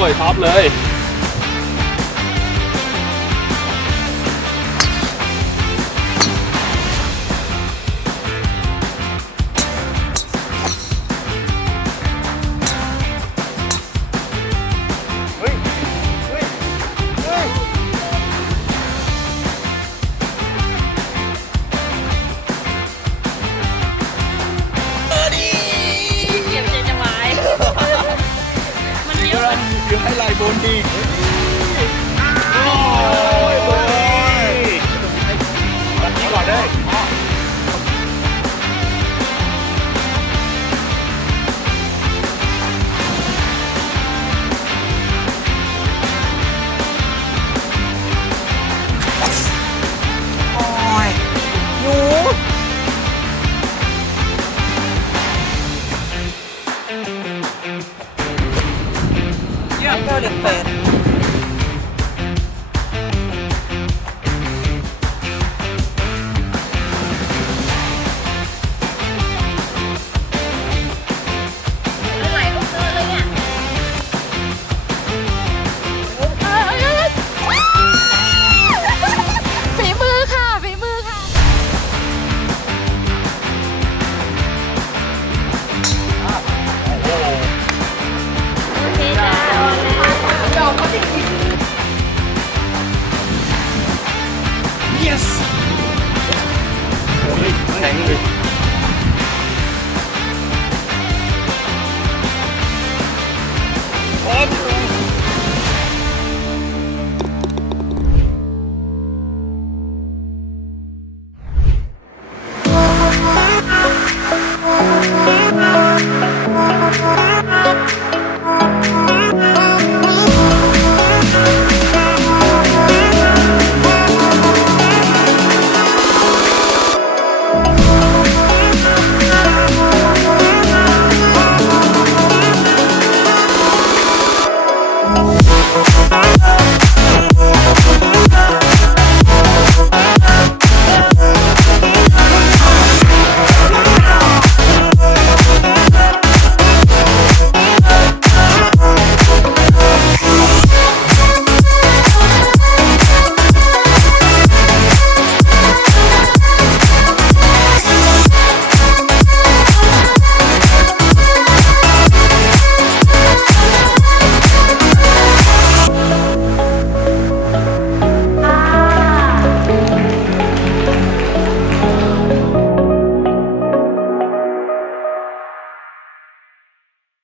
อ้ยท็อปเลย ยืนให้ไหลบนดีโอ้ยโอ้ยวันนี้ก่อนเลย ulit a yun.